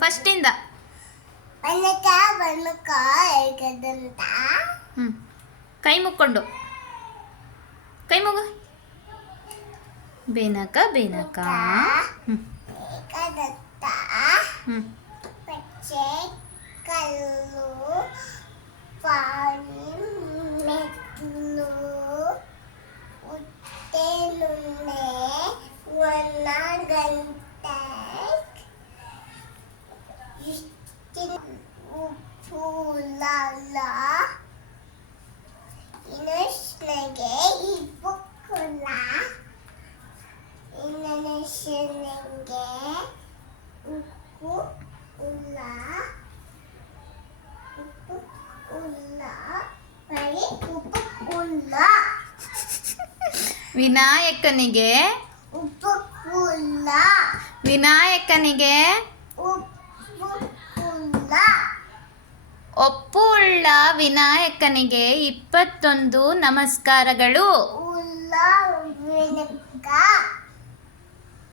ಫಸ್ಟಿಂದ. ಕೈ ಮುಕ್ಕೊಂಡು ಕೈ ಮುಗು. ಬೆನಕ ಬೆನಕ. ಪಚ್ಚೆ ಕಲ್ಲು ಪಾನಿ ಮೆಟ್ಲು ಉಟ್ಟೆನುಣ್ಣೆ ಒಣ ಗಂಟೆ ಉಪ್ಪು ಲಾಲ ಇನ್ನಷ್ಟನೆಗೆ ಇಪ್ಪು ಕುಲ ಇನ್ನಷ್ಟನೆಗೆ ಉಪ್ಪು ಉಲ್ಲ ಉಪ್ಪು ಉಲ್ಲ ಬರೀ ಉಪ್ಪು ಉಲ್ಲ. ವಿನಾಯಕನಿಗೆ ಉಪ್ಪು ಉಲ್ಲ ವಿನಾಯಕನಿಗೆ ಉಪ್ಪು ಉಲ್ಲ ಒಪ್ಪು ಉಳ್ಳ ವಿನಾಯಕನಿಗೆ 21 ನಮಸ್ಕಾರಗಳು. ಉಲ್ಲ ವಿನಕ